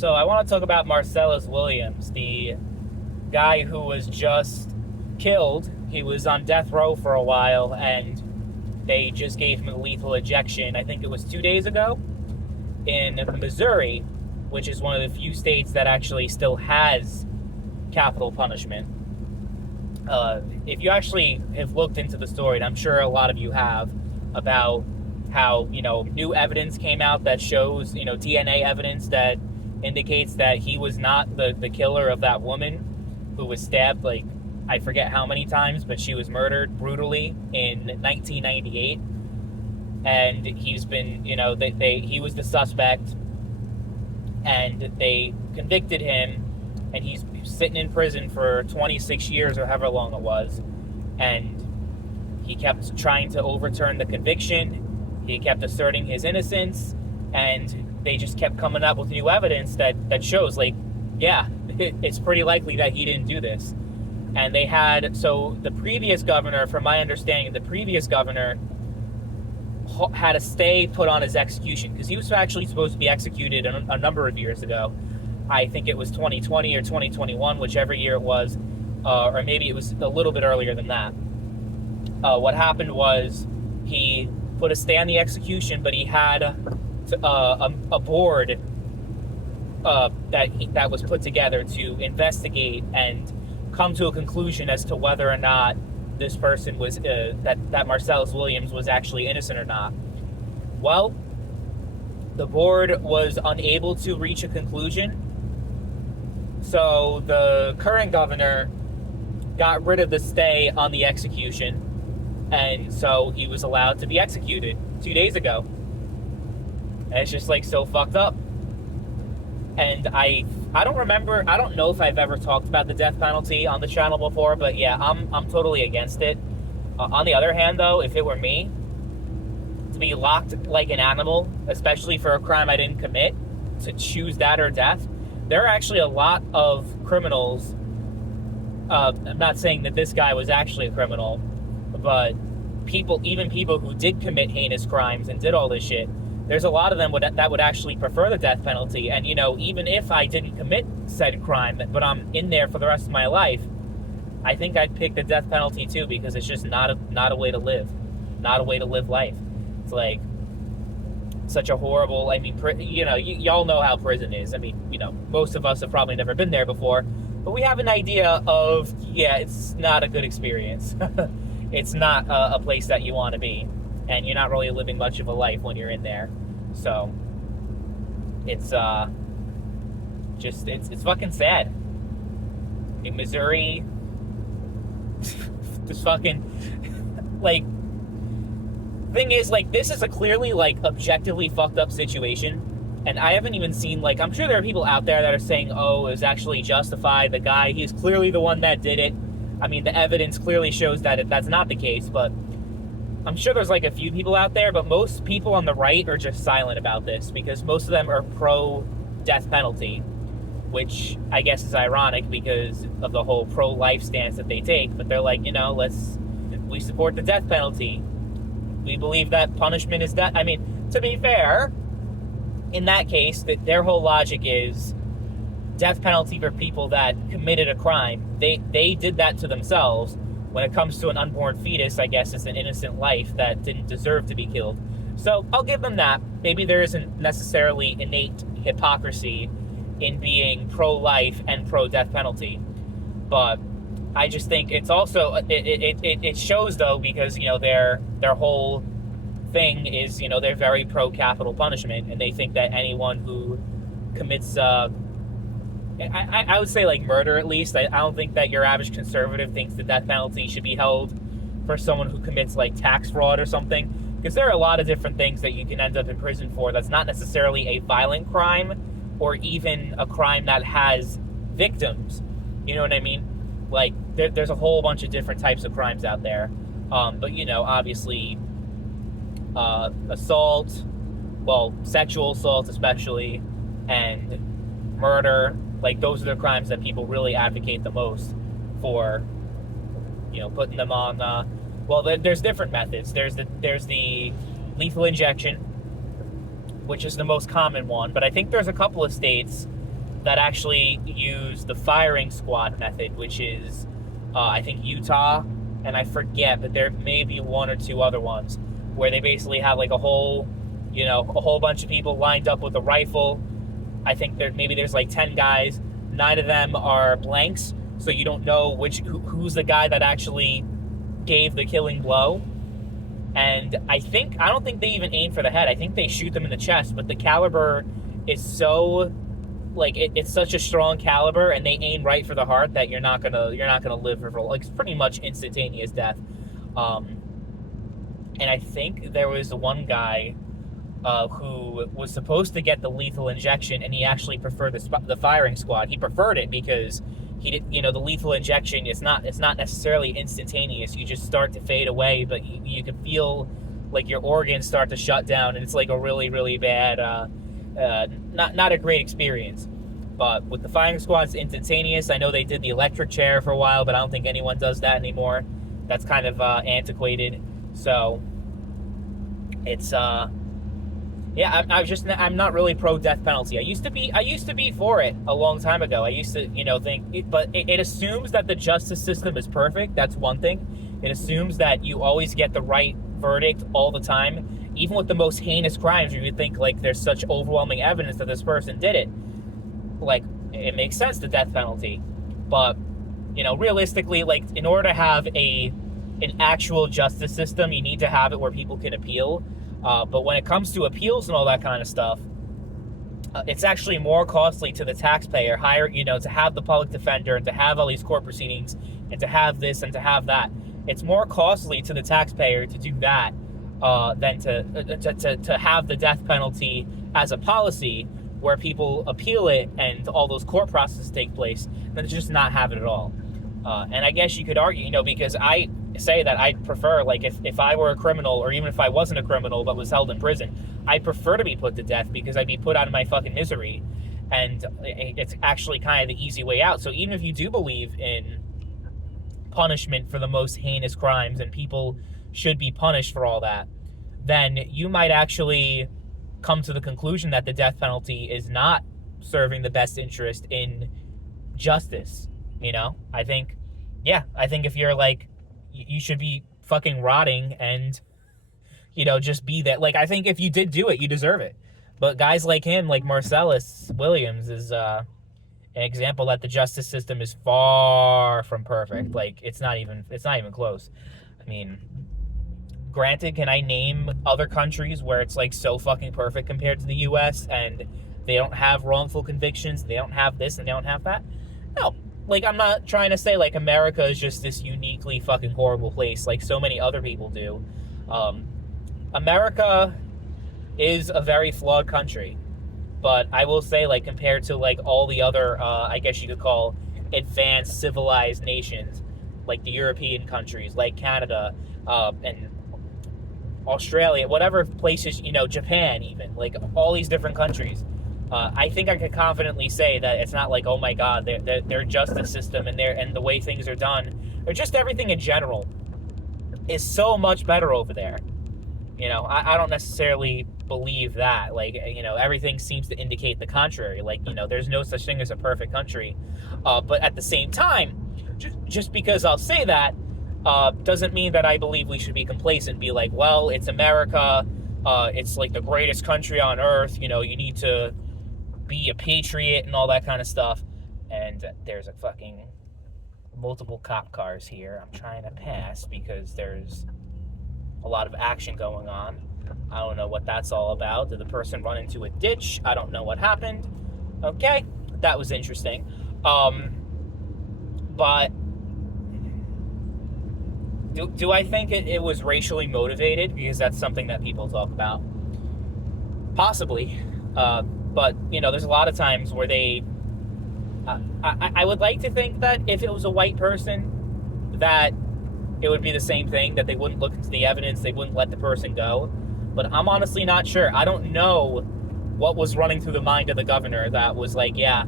So I want to talk about Marcellus Williams, the guy who was just killed. He was on death row for a while, and they just gave him a lethal injection. I think it was 2 days ago in Missouri, which is one of the few states that actually still has capital punishment. If you actually have looked into the story, and I'm sure a lot of you have, about how, new evidence came out that shows, DNA evidence that indicates that he was not the killer of that woman who was stabbed, like, I forget how many times, but she was murdered brutally in 1998. And he's been, he was the suspect, and they convicted him, and he's sitting in prison for 26 years or however long it was. And he kept trying to overturn the conviction. He kept asserting his innocence, and they just kept coming up with new evidence that shows, like, yeah, it's pretty likely that he didn't do this. And they had, so the previous governor, from my understanding, the previous governor had a stay put on his execution, because he was actually supposed to be executed a number of years ago. I think it was 2020 or 2021, whichever year it was, or maybe it was a little bit earlier than that. What happened was he put a stay on the execution, but he had a board that was put together to investigate and come to a conclusion as to whether or not this person was that Marcellus Williams was actually innocent or not. Well, the board was unable to reach a conclusion, so the current governor got rid of the stay on the execution, and so he was allowed to be executed 2 days ago. And it's just, like, so fucked up. And I don't know if I've ever talked about the death penalty on the channel before, but yeah, I'm totally against it. On the other hand, though, if it were me, to be locked like an animal, especially for a crime I didn't commit, to choose that or death, there are actually a lot of criminals. I'm not saying that this guy was actually a criminal, but even people who did commit heinous crimes and did all this shit, there's a lot of them that would actually prefer the death penalty. And, even if I didn't commit said crime, but I'm in there for the rest of my life, I think I'd pick the death penalty too, because it's just not a way to live. Not a way to live life. It's like such a horrible, y'all know how prison is. Most of us have probably never been there before, but we have an idea of, yeah, it's not a good experience. It's not a place that you want to be. And you're not really living much of a life when you're in there. So it's it's fucking sad. In Missouri, this fucking, like, thing is, like, this is a clearly, like, objectively fucked up situation. And I haven't even seen, like, I'm sure there are people out there that are saying, oh, it was actually justified. The guy, he's clearly the one that did it. The evidence clearly shows that that's not the case, but I'm sure there's, like, a few people out there, but most people on the right are just silent about this, because most of them are pro-death penalty, which I guess is ironic because of the whole pro-life stance that they take. But they're like, we support the death penalty. We believe that punishment is death. To be fair, in that case, their whole logic is death penalty for people that committed a crime. They did that to themselves. When it comes to an unborn fetus, I guess it's an innocent life that didn't deserve to be killed. So I'll give them that. Maybe there isn't necessarily innate hypocrisy in being pro-life and pro-death penalty. But I just think it's also, it shows, though, because, their whole thing is, they're very pro-capital punishment, and they think that anyone who commits I would say, like, murder, at least. I don't think that your average conservative thinks the death penalty should be held for someone who commits, like, tax fraud or something. Because there are a lot of different things that you can end up in prison for that's not necessarily a violent crime, or even a crime that has victims. You know what I mean? Like, there's a whole bunch of different types of crimes out there. But, obviously, assault, well, sexual assault especially, and murder. Like, those are the crimes that people really advocate the most for, putting them on. There's different methods. There's the lethal injection, which is the most common one. But I think there's a couple of states that actually use the firing squad method, which is, I think, Utah, and I forget, but there may be one or two other ones where they basically have like a whole bunch of people lined up with a rifle. I think there's like 10 guys. 9 of them are blanks, so you don't know who's the guy that actually gave the killing blow. And I don't think they even aim for the head. I think they shoot them in the chest, but the caliber is so, like, it's such a strong caliber, and they aim right for the heart that you're not gonna live for, like, it's pretty much instantaneous death. And I think there was one guy who was supposed to get the lethal injection, and he actually preferred the firing squad. He preferred it because he did, the lethal injection it's not necessarily instantaneous. You just start to fade away, but you can feel like your organs start to shut down, and it's like a really, really bad, not a great experience. But with the firing squad, it's instantaneous. I know they did the electric chair for a while, but I don't think anyone does that anymore. That's kind of antiquated. So it's I'm not really pro death penalty. I used to be for it a long time ago. I used to, think, but it assumes that the justice system is perfect. That's one thing. It assumes that you always get the right verdict all the time, even with the most heinous crimes. You would think, like, there's such overwhelming evidence that this person did it. Like, it makes sense, the death penalty. But, realistically, like, in order to have an actual justice system, you need to have it where people can appeal. But when it comes to appeals and all that kind of stuff, it's actually more costly to the taxpayer, to have the public defender and to have all these court proceedings and to have this and to have that. It's more costly to the taxpayer to do that than to have the death penalty as a policy where people appeal it and all those court processes take place, than to just not have it at all. And I guess you could argue, because I say that I prefer, like, if I were a criminal, or even if I wasn't a criminal but was held in prison, I'd prefer to be put to death because I'd be put out of my fucking misery, and it's actually kind of the easy way out. So even if you do believe in punishment for the most heinous crimes and people should be punished for all that, then you might actually come to the conclusion that the death penalty is not serving the best interest in justice. I think if you're like, you should be fucking rotting and, just be that. Like, I think if you did do it, you deserve it. But guys like him, like Marcellus Williams, is an example that the justice system is far from perfect. Like, it's not even close. I mean, granted, can I name other countries where it's, like, so fucking perfect compared to the U.S. and they don't have wrongful convictions, they don't have this and they don't have that? No. Like, I'm not trying to say, like, America is just this uniquely fucking horrible place like so many other people do. America is a very flawed country. But I will say, like, compared to, like, all the other, I guess you could call advanced civilized nations, like the European countries, like Canada, and Australia, whatever places, Japan even, like, all these different countries, I think I could confidently say that it's not like, oh my God, their justice system and the way things are done, or just everything in general, is so much better over there. I don't necessarily believe that. Like, everything seems to indicate the contrary. Like, there's no such thing as a perfect country. But at the same time, just because I'll say that, doesn't mean that I believe we should be complacent and be like, well, it's America, it's like the greatest country on earth, you need to be a patriot and all that kind of stuff. And there's a fucking multiple cop cars here. I'm trying to pass because there's a lot of action going on. I don't know what that's all about. Did the person run into a ditch? I don't know what happened. Okay, that was interesting. But do I think it was racially motivated? Because that's something that people talk about. Possibly. But, there's a lot of times where they... I would like to think that if it was a white person, that it would be the same thing, that they wouldn't look into the evidence, they wouldn't let the person go. But I'm honestly not sure. I don't know what was running through the mind of the governor that was like, yeah,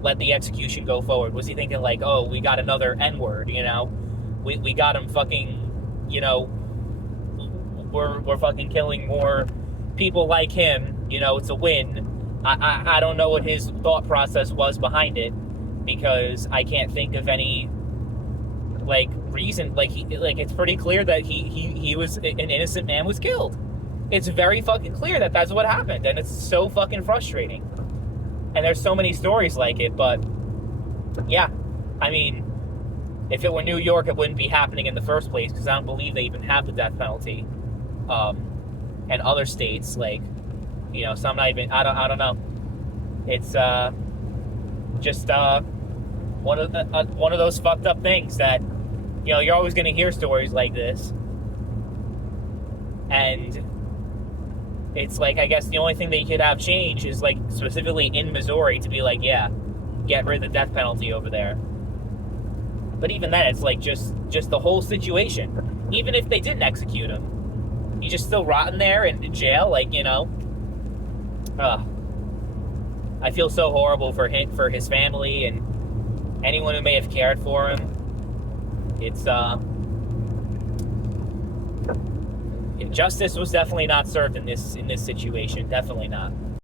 let the execution go forward. Was he thinking like, oh, we got another N-word, We got him fucking, we're fucking killing more people like him, it's a win. I don't know what his thought process was behind it, because I can't think of any like reason. Like it's pretty clear that he was an innocent man was killed. It's very fucking clear that that's what happened, and it's so fucking frustrating. And there's so many stories like it, but yeah, I mean, if it were New York, it wouldn't be happening in the first place, because I don't believe they even have the death penalty. And other states, like, you know, some not even, I don't know. It's just one of those fucked up things that, you know, you're always going to hear stories like this, and it's like, I guess the only thing they could have change is, like, specifically in Missouri, to be like, yeah, get rid of the death penalty over there. But even then, it's like just the whole situation. Even if they didn't execute him, he's just still rotting there in jail, like, you know. I feel so horrible for his family and anyone who may have cared for him. It's justice was definitely not served in this situation. Definitely not.